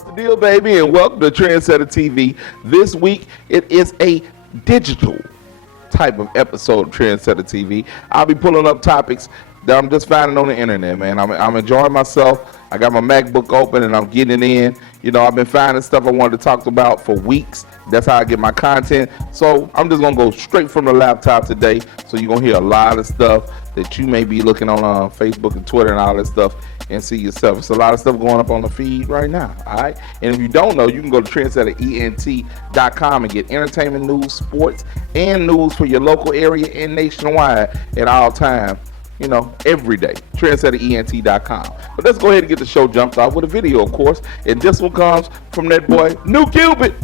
What's the deal, baby? And welcome to Trendsetta TV. This week, it is a digital type of episode of Trendsetta TV. I'll be pulling up topics that I'm just finding on the internet, man. I'm enjoying myself. I got my MacBook open and I'm getting it in. You know, I've been finding stuff I wanted to talk about for weeks. That's how I get my content. So I'm just going to go straight from the laptop today. So you're going to hear a lot of stuff that you may be looking on Facebook and Twitter and all that stuff and see yourself. It's a lot of stuff going up on the feed right now, all right? And if you don't know, you can go to TrendsettaENT.com and get entertainment news, sports, and news for your local area and nationwide at all times. You know, every day. TrendsettaENT.com. But let's go ahead and get the show jumped off with a video, of course. And this one comes from that boy, New Cupid.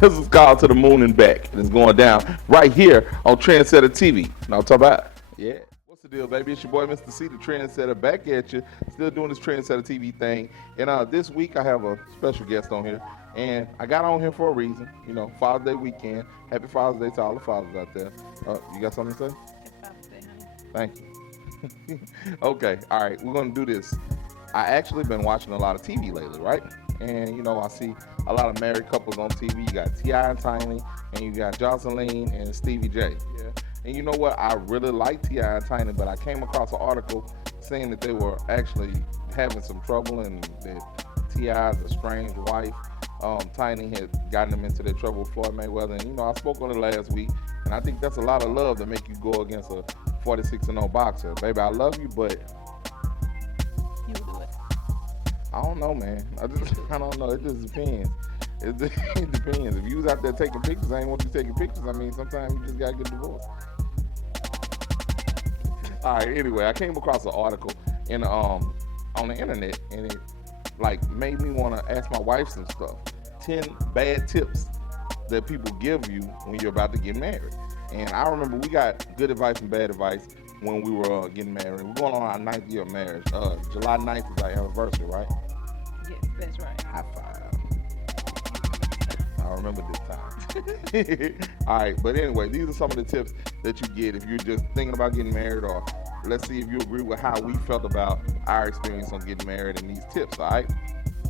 This is called To the Moon and Back. And it's going down right here on Trendsetta TV. Now, talk about yeah. What's the deal, baby? It's your boy, Mr. C, the Trendsetter, back at you. Still doing this Trendsetta TV thing. And this week, I have a special guest on here. And I got on here for a reason. You know, Father's Day weekend. Happy Father's Day to all the fathers out there. You got something to say? Thank you. Okay, all right, we're gonna do this. I actually been watching a lot of TV lately, right? And you know, I see a lot of married couples on TV. You got T.I. and Tiny, and you got Jocelyn and Stevie J. Yeah. And you know what? I really like T.I. and Tiny, but I came across an article saying that they were actually having some trouble and that T.I.'s estranged wife, Tiny, had gotten them into their trouble with Floyd Mayweather. And you know, I spoke on it last week, and I think that's a lot of love to make you go against a 46-0 boxer. Baby, I love you, but you do it. I don't know, man. I don't know. It just depends. It depends. If you was out there taking pictures, I ain't want you taking pictures. I mean, sometimes you just gotta get divorced. All right. Anyway, I came across an article in on the internet, and it like made me want to ask my wife some stuff. 10 bad tips that people give you when you're about to get married. And I remember we got good advice and bad advice when we were getting married. We're going on our 9th year of marriage. July 9th is our anniversary, right? Yes, that's right. High five. I remember this time. All right, but anyway, these are some of the tips that you get if you're just thinking about getting married, or let's see if you agree with how we felt about our experience on getting married and these tips, all right?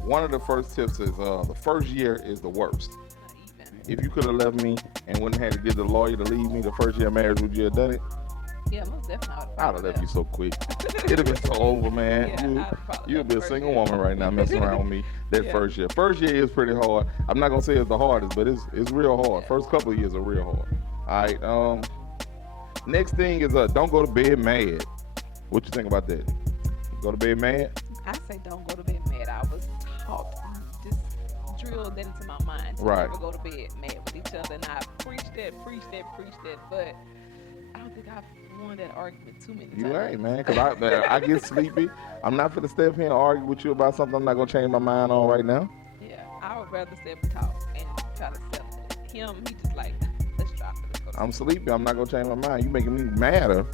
One of the first tips is the first year is the worst. If you could have left me and wouldn't have had to get the lawyer to leave me the first year of marriage, would you have done it? Yeah, most definitely. I'd have left you so quick. It'd have been so over, man. Yeah, You'd be a single woman right now messing around with me that first year. First year is pretty hard. I'm not going to say it's the hardest, but it's real hard. Yeah. First couple of years are real hard. All right. Next thing is don't go to bed mad. What you think about that? Go to bed mad? I say don't go to bed mad. I was taught, just drilled that into my mind. To Right. never go to bed mad with each other. And I preached that. But I don't think I've won that argument too many times. You ain't, man, because I get sleepy. I'm not finna step here and argue with you about something I'm not going to change my mind on right now. Yeah, I would rather step and talk and try to settle it. Him, he just like, let's drop it. Let's go to I'm sleepy. I'm not going to change my mind. You making me madder,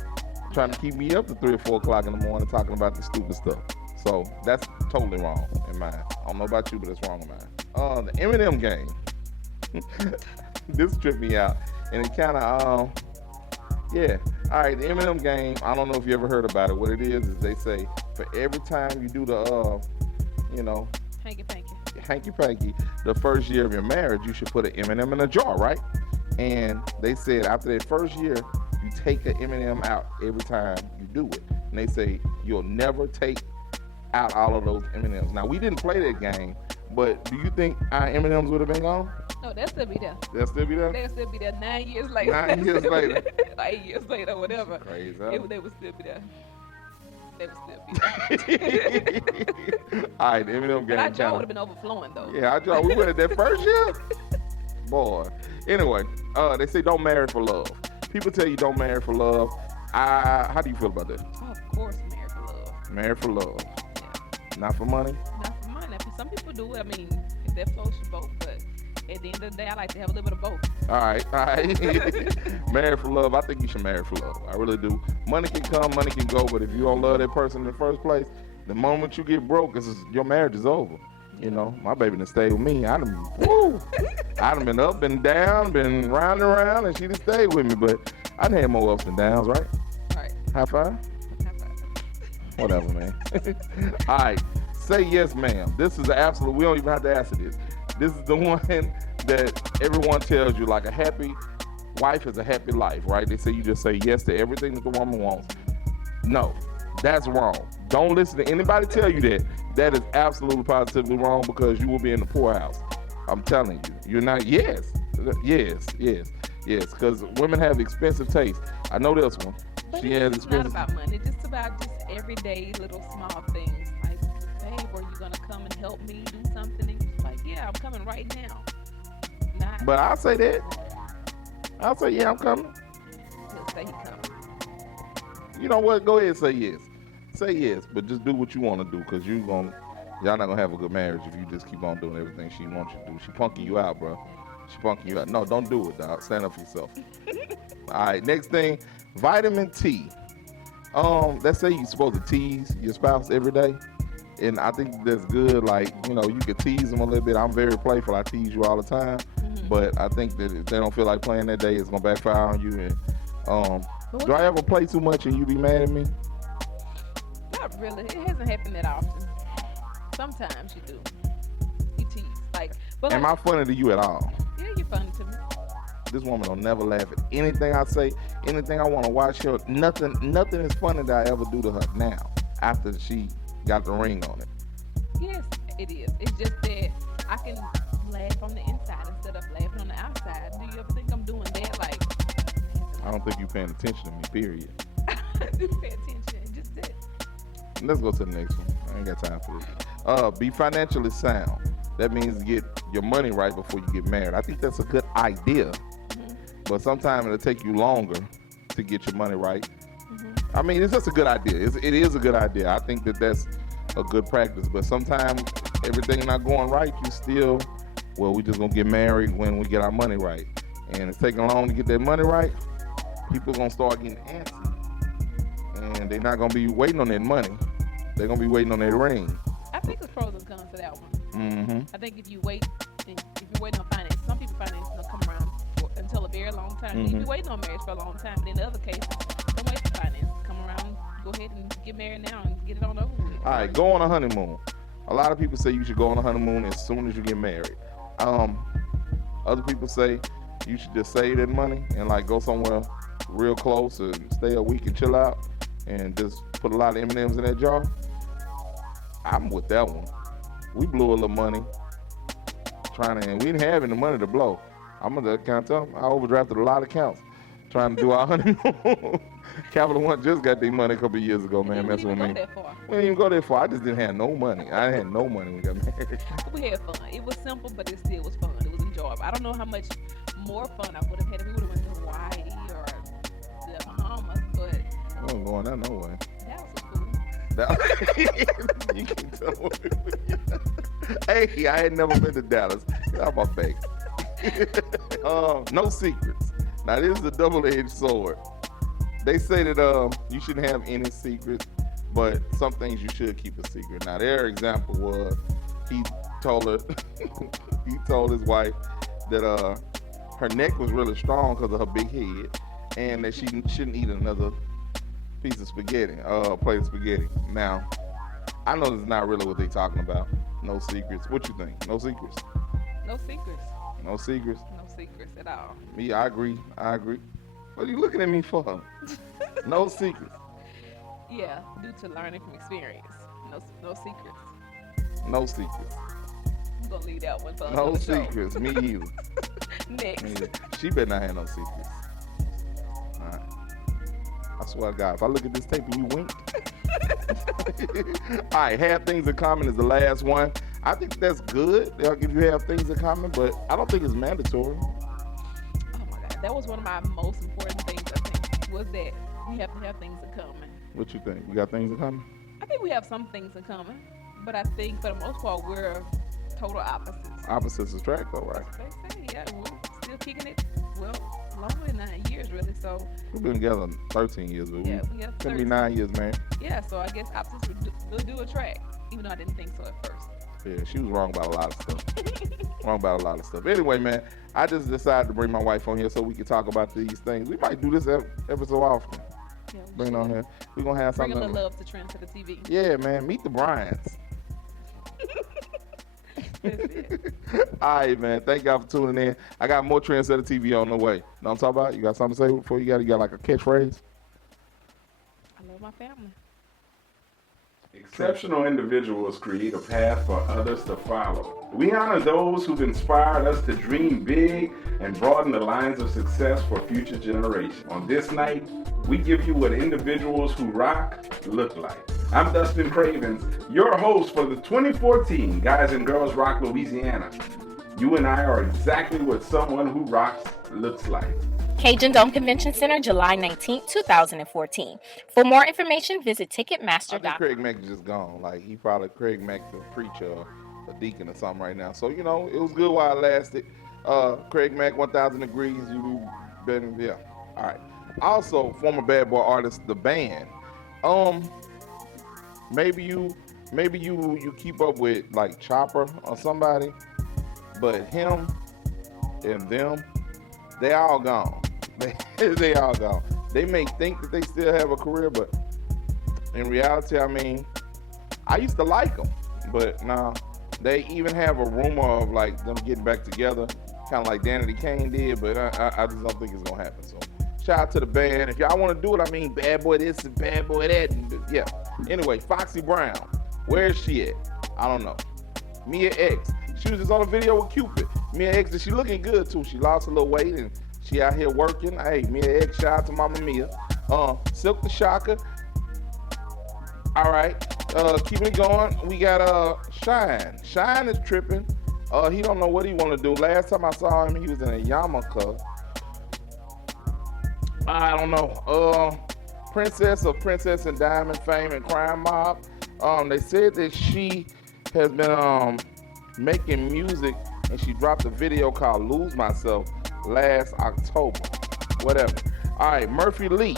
trying to keep me up to 3 or 4 o'clock in the morning talking about this stupid stuff. So that's totally wrong in mine. I don't know about you, but it's wrong in mine. The Eminem game. This tripped me out. And it kind of, yeah. All right, the Eminem game, I don't know if you ever heard about it. What it is they say for every time you do the, hanky-panky, the first year of your marriage, you should put an M&M in a jar, right? And they said after that first year, you take an M&M out every time you do it. And they say you'll never take out all of those M&Ms. Now, we didn't play that game, but do you think our M&Ms would have been gone? No, they'll still be there. They'll still be there? They'll still be there 9 years later. 9 years later. 8 years later, whatever. Crazy, huh? They would still be there. They would still be there. All right, the M&M game. But our jaw would have been overflowing, though. Yeah, our jaw. We went at that first year? Boy. Anyway, they say don't marry for love. People tell you don't marry for love. How do you feel about that? Oh, of course, married for love. Marry for love. Yeah. Not for money? Not for money. Some people do. I mean, if that floats your boat, but at the end of the day, I like to have a little bit of both. All right. Marry for love. I think you should marry for love. I really do. Money can come, money can go, but if you don't love that person in the first place, the moment you get broke, your marriage is over. You know, my baby done stayed with me. I done been up and down, been round and round, and she done stayed with me. But I done had more ups and downs, right? Right. High five? High five. Whatever, man. All right. Say yes, ma'am. This is the absolute. We don't even have to answer this. This is the one that everyone tells you, like a happy wife is a happy life, right? They say you just say yes to everything that the woman wants. No, that's wrong. Don't listen to anybody tell you that. That is absolutely positively wrong because you will be in the poorhouse. I'm telling you. You're not. Yes. Because women have expensive taste. I know this one. But She has it's not expensive. about money. It's just about just everyday little small things. Like, babe, are you gonna come and help me do something? And he's like, yeah, I'm coming right now. Not. But I'll say that. I'll say, yeah, I'm coming. He'll say he coming. You know what? Go ahead and say yes. Say yes, but just do what you want to do because y'all not gonna have a good marriage if you just keep on doing everything she wants you to do. She punking you out, bro. She punking you out. No, don't do it, dog. Stand up for yourself. All right, next thing, vitamin T. Let's say you're supposed to tease your spouse every day, and I think that's good. Like, you can tease them a little bit. I'm very playful. I tease you all the time, but I think that if they don't feel like playing that day, it's gonna backfire on you. And do I ever play too much and you be mad at me? Not really. It hasn't happened that often. Sometimes you do. You tease. But Am I funny to you at all? yeah, you're funny to me. This woman will never laugh at anything I say, anything I want to watch her. Nothing is funny that I ever do to her now after she got the ring on it. Yes, it is. It's just that I can laugh on the inside instead of laughing on the outside. Do you ever think I'm doing that? I don't think you paying attention to me, period. I do pay attention. Just that. Let's go to the next one. I ain't got time for this. Be financially sound. That means get your money right before you get married. I think that's a good idea. But sometimes it'll take you longer to get your money right. I mean, it's just a good idea. It is a good idea. I think that's a good practice. But sometimes everything not going right, you still, we just going to get married when we get our money right. And it's taking long to get that money right. People going to start getting antsy. And they're not going to be waiting on that money. They're going to be waiting on that ring. I think there's pros and cons to that one. Mm-hmm. I think if you're waiting on finance, some people finance don't come around until a very long time. If you're waiting on marriage for a long time, but in the other cases, don't wait for finance. Come around, go ahead and get married now and get it on over with. All right, go on a honeymoon. A lot of people say you should go on a honeymoon as soon as you get married. Other people say you should just save that money and go somewhere real close and stay a week and chill out and just put a lot of M&Ms in that jar. I'm with that one. We blew a little money and we didn't have any money to blow. I'm gonna count them. I overdrafted a lot of accounts trying to do our honeymoon. Capital One just got their money a couple of years ago, man. Messing with me. We didn't even go that far. I just didn't have no money. I had no money when we got married. We had fun. It was simple, but it still was fun. It was enjoyable. I don't know how much more fun I would have had if we would have went to Hawaii or the Bahamas, but I wasn't going there no way. that was cool. You can tell. Hey, I had never been to Dallas. Get out my face. No secrets. Now this is a double-edged sword. They say that you shouldn't have any secrets, but some things you should keep a secret. Now their example was he told his wife that her neck was really strong because of her big head, and that she shouldn't eat another piece of spaghetti, plate of spaghetti. Now, I know this is not really what they're talking about. No secrets. What you think? No secrets? No secrets. No secrets? No secrets at all. Me, I agree. What are you looking at me for? No secrets. Yeah, due to learning from experience. No secrets. No secrets. I'm gonna leave that one for No another show. secrets. Me either. Next. Me either. She better not have no secrets. All right. I swear to God, if I look at this tape and you wink. All right, have things in common is the last one. I think that's good. They'll give you have things in common, but I don't think it's mandatory. Oh my God, that was one of my most important things. I think was that we have to have things in common. What you think? We got things in common? I think we have some things in common, but I think for the most part we're total opposites. Opposites attract, though, right? That's what they say. Yeah, we're still kicking it. Well, longer than 9 years, really. So we've been together 13 years, but yeah, we gonna be 9 years, man. Yeah, so I guess opposites will do attract, even though I didn't think so at first. Yeah, she was wrong about a lot of stuff. Anyway, man, I just decided to bring my wife on here so we can talk about these things. We might do this ever so often. Yeah, Bring it on here. We're gonna have bring something. a little love to Trendsetta TV. Yeah, man. Meet the Bryants. That's it. All right, man. Thank y'all for tuning in. I got more Trendsetta TV on the way. Know what I'm talking about? You got something to say before you got like a catchphrase? I love my family. Exceptional individuals create a path for others to follow. We honor those who've inspired us to dream big and broaden the lines of success for future generations. On this night, we give you what individuals who rock look like. I'm Dustin Cravens, your host for the 2014 Guys and Girls Rock Louisiana. You and I are exactly what someone who rocks looks like. Cajun Dome Convention Center, July 19, 2014. For more information, visit I think Ticketmaster.com. Craig Mack is just gone. Like, he probably Craig Mack the preacher or a deacon or something right now. So, you know, it was good while it lasted. Craig Mack, 1,000 Degrees. You been, yeah. All right. Also, former Bad Boy artist, The Band. Maybe you keep up with like Chopper or somebody, but him and them, they all gone. They all gone. They may think that they still have a career, but in reality, I mean, I used to like them, but now they even have a rumor of like them getting back together, kind of like Danity Kane did, but I just don't think it's gonna happen. So shout out to The Band. If y'all want to do it, I mean, Bad Boy this and Bad Boy that, and yeah. Anyway, Foxy Brown, where is she at? I don't know. Mia X, she was just on a video with Cupid. Mia X, and she looking good too. She lost a little weight and she out here working. Hey, Mia X, shout out to Mama Mia. Silk the Shocker. All right, keeping it going. We got Shine. Shine is tripping. He don't know what he want to do. Last time I saw him, he was in a yarmulke. I don't know. Princess of Princess and Diamond fame and crime mob. They said that she has been making music, and she dropped a video called "Lose Myself" last October. Whatever. All right, Murphy Lee.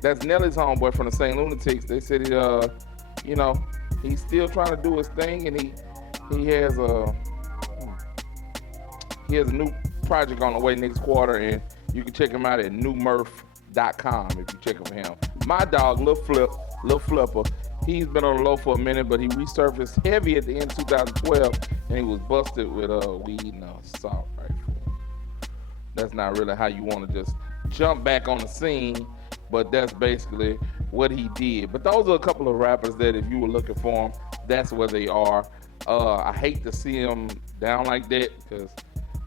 That's Nelly's homeboy from the St. Lunatics. They said you know, he's still trying to do his thing, and he has a new project on the way next quarter, and you can check him out at newmurph.com if you check for him. My dog, Lil Flipper, he's been on the low for a minute, but he resurfaced heavy at the end of 2012, and he was busted with weed and assault rifle. That's not really how you want to just jump back on the scene, but that's basically what he did. But those are a couple of rappers that if you were looking for them, that's where they are. I hate to see them down like that because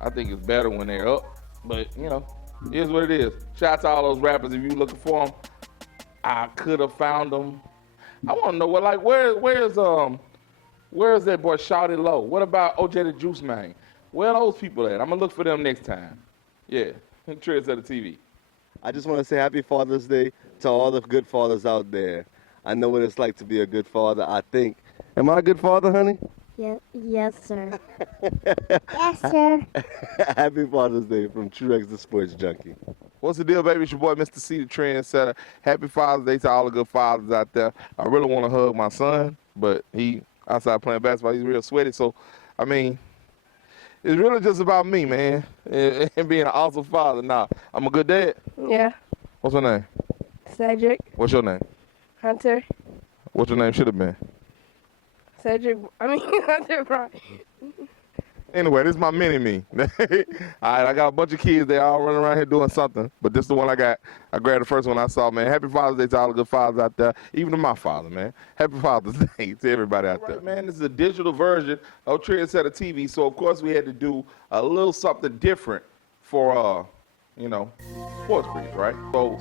I think it's better when they're up, but you know, it is what it is. Shout out to all those rappers. If you looking for them, I could have found them. I want to know what, like, where's that boy Shawty Low? What about OJ the Juice Man? Where are those people at? I'm gonna look for them next time. Yeah, Trendsetta TV. I just want to say happy Father's Day to all the good fathers out there. I know what it's like to be a good father, I think. Am I a good father, honey? Yes, sir. Yes, sir. Happy Father's Day from Truex the Sports Junkie. What's the deal, baby? It's your boy, Mr. C, the Trendsetter. Happy Father's Day to all the good fathers out there. I really want to hug my son, but he outside playing basketball. He's real sweaty. So, I mean, it's really just about me, man, and being an awesome father. Nah, I'm a good dad. Yeah. What's your name? Cedric, What's your name? Hunter, What's your name should have been? Hunter Brian. Anyway, this is my mini-me. All right, I got a bunch of kids. They all running around here doing something. But this is the one I got. I grabbed the first one I saw, man. Happy Father's Day to all the good fathers out there. Even to my father, man. Happy Father's Day to everybody out there. Man, this is a digital version of Trendsetta TV. So, of course, we had to do a little something different for, you know, sports brief, right? So